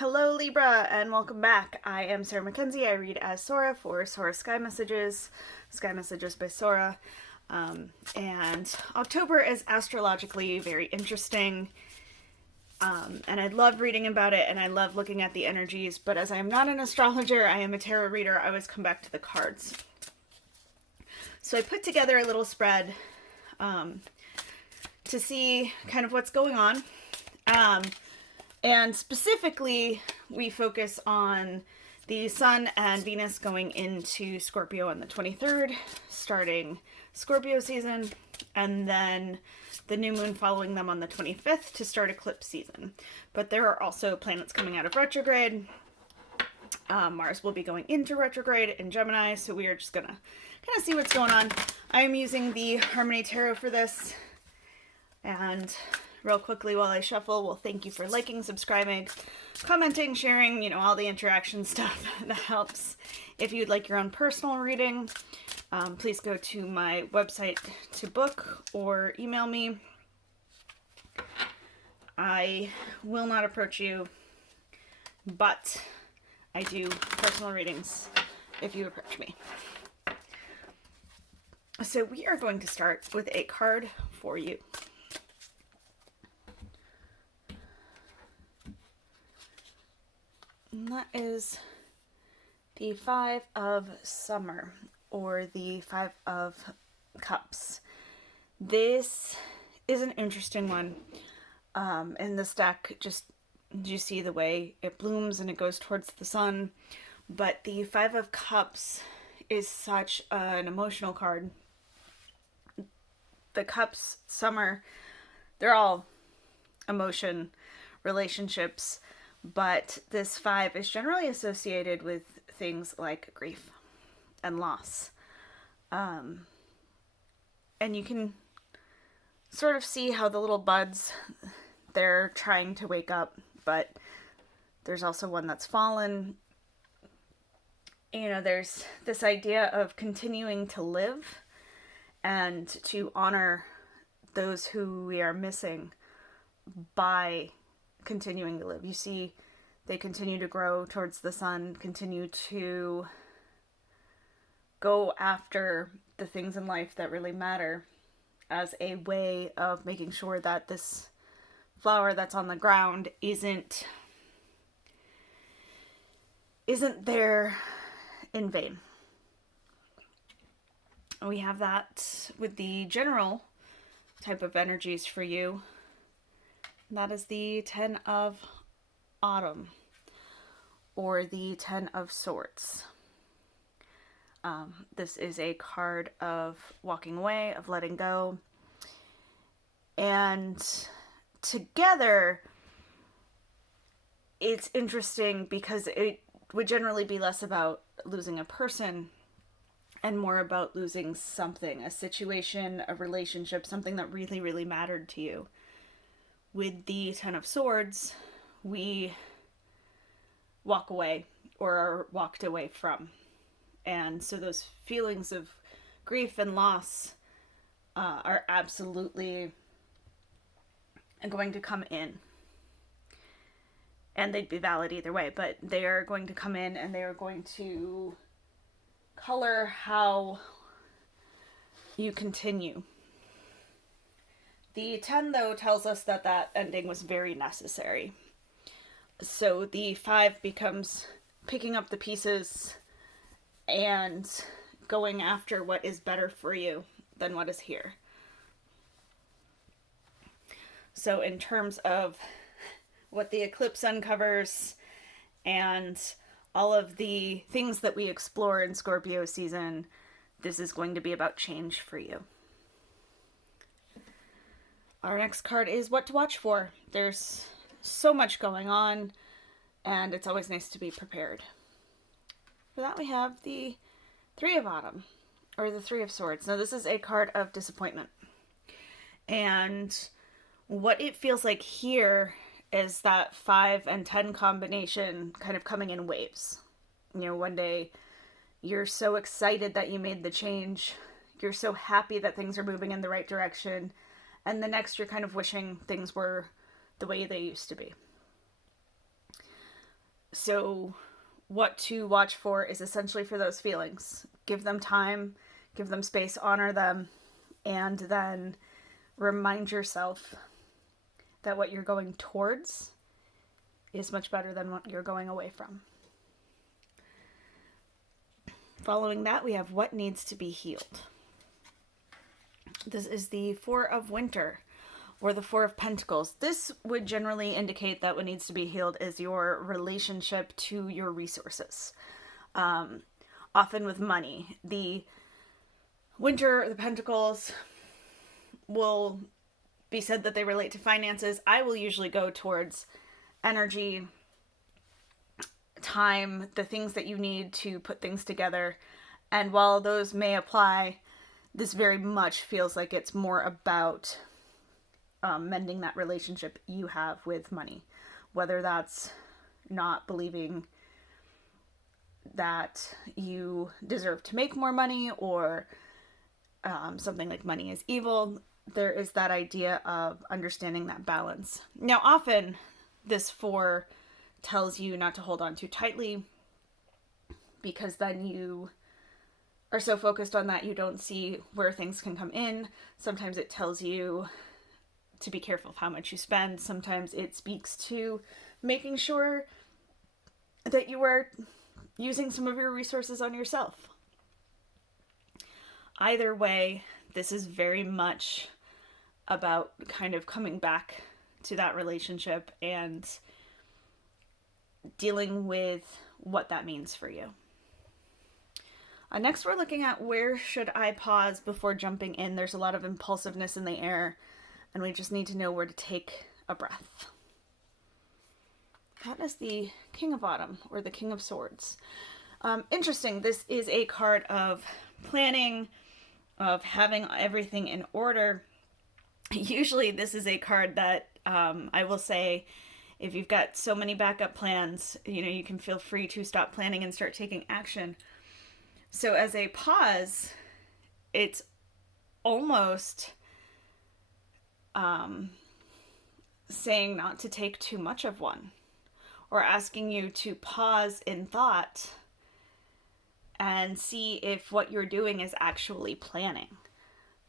Hello Libra and welcome back. I am Sarah Mackenzie. I read as Sora for Sora Sky Messages by Sora. And October is astrologically very interesting. And I love reading about it and I love looking at the energies, but as I am not an astrologer, I am a tarot reader, I always come back to the cards. So I put together a little spread to see kind of what's going on. And specifically, we focus on the Sun and Venus going into Scorpio on the 23rd, starting Scorpio season, and then the new moon following them on the 25th to start eclipse season. But there are also planets coming out of retrograde. Mars will be going into retrograde in Gemini, so we are just gonna kind of see what's going on. I am using the Harmony Tarot for this, and real quickly while I shuffle, well, thank you for liking, subscribing, commenting, sharing, all the interaction stuff that helps. If you'd like your own personal reading, please go to my website to book or email me. I will not approach you, but I do personal readings if you approach me. So we are going to start with a card for you. And that is the Five of Summer, or the Five of Cups. This is an interesting one. In this deck, just you see the way it blooms and it goes towards the sun. But the Five of Cups is such an emotional card. The Cups, Summer, they're all emotion, relationships. But this five is generally associated with things like grief and loss. And you can sort of see how the little buds, they're trying to wake up, but there's also one that's fallen. There's this idea of continuing to live and to honor those who we are missing by continuing to live. You see, they continue to grow towards the sun, continue to go after the things in life that really matter as a way of making sure that this flower that's on the ground isn't there in vain. We have that with the general type of energies for you. That is the Ten of Autumn, or the Ten of Swords. This is a card of walking away, of letting go. And together, it's interesting because it would generally be less about losing a person and more about losing something, a situation, a relationship, something that really, really mattered to you. With the Ten of Swords, we walk away or are walked away from. And so those feelings of grief and loss are absolutely going to come in. And they'd be valid either way, but they are going to come in and they are going to color how you continue. The 10, though, tells us that ending was very necessary. So the 5 becomes picking up the pieces and going after what is better for you than what is here. So in terms of what the eclipse uncovers and all of the things that we explore in Scorpio season, this is going to be about change for you. Our next card is what to watch for. There's so much going on, and it's always nice to be prepared. For that, we have the Three of Autumn, or the Three of Swords. Now, this is a card of disappointment. And what it feels like here is that 5 and 10 combination kind of coming in waves. One day you're so excited that you made the change. You're so happy that things are moving in the right direction. And the next you're kind of wishing things were the way they used to be. So what to watch for is essentially for those feelings. Give them time, give them space, honor them, and then remind yourself that what you're going towards is much better than what you're going away from. Following that, we have what needs to be healed. This is the Four of Winter, or the Four of Pentacles. This would generally indicate that what needs to be healed is your relationship to your resources. Often with money. The Winter, the Pentacles, will be said that they relate to finances. I will usually go towards energy, time, the things that you need to put things together. And while those may apply, this very much feels like it's more about mending that relationship you have with money. Whether that's not believing that you deserve to make more money, or something like money is evil. There is that idea of understanding that balance. Now, often this four tells you not to hold on too tightly, because then you are so focused on that you don't see where things can come in. Sometimes it tells you to be careful of how much you spend. Sometimes it speaks to making sure that you are using some of your resources on yourself. Either way, this is very much about kind of coming back to that relationship and dealing with what that means for you. Next, we're looking at where should I pause before jumping in. There's a lot of impulsiveness in the air, and we just need to know where to take a breath. That is the King of Autumn, or the King of Swords. Interesting, this is a card of planning, of having everything in order. Usually this is a card that I will say, if you've got so many backup plans, you can feel free to stop planning and start taking action. So as a pause, it's almost saying not to take too much of one, or asking you to pause in thought and see if what you're doing is actually planning.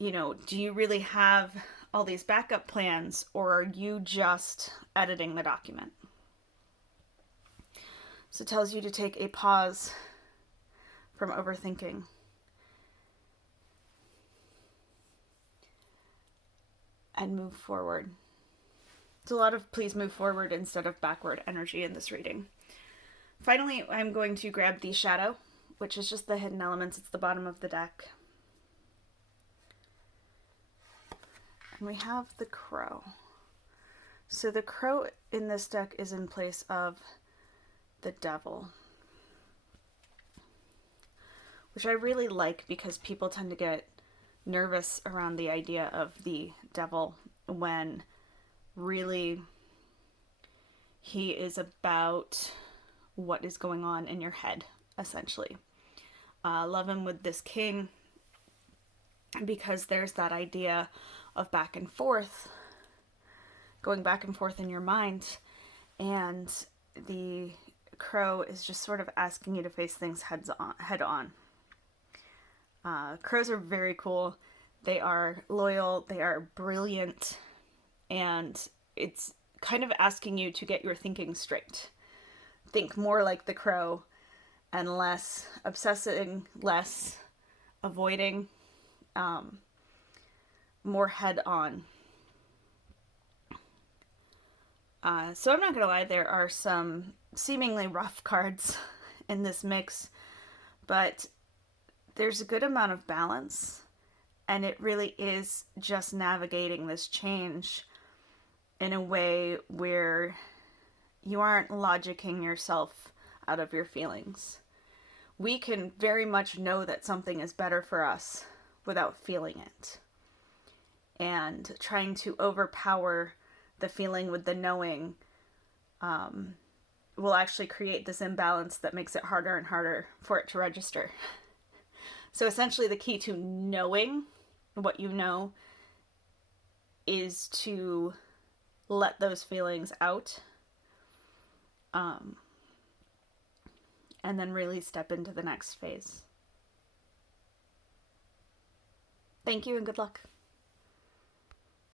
Do you really have all these backup plans, or are you just editing the document? So it tells you to take a pause from overthinking. And move forward. It's a lot of please move forward instead of backward energy in this reading. Finally, I'm going to grab the Shadow, which is just the hidden elements. It's the bottom of the deck. And we have the Crow. So the Crow in this deck is in place of the Devil, which I really like, because people tend to get nervous around the idea of the devil, when really he is about what is going on in your head, essentially. Love him with this King, because there's that idea of back and forth, going back and forth in your mind, and the Crow is just sort of asking you to face things head on. Crows are very cool. They are loyal, they are brilliant, and it's kind of asking you to get your thinking straight. Think more like the Crow, and less obsessing, less avoiding, more head on. So I'm not gonna lie, there are some seemingly rough cards in this mix, but there's a good amount of balance, and it really is just navigating this change in a way where you aren't logicking yourself out of your feelings. We can very much know that something is better for us without feeling it. And trying to overpower the feeling with the knowing will actually create this imbalance that makes it harder and harder for it to register. So essentially the key to knowing what you know is to let those feelings out. and then really step into the next phase. Thank you and good luck.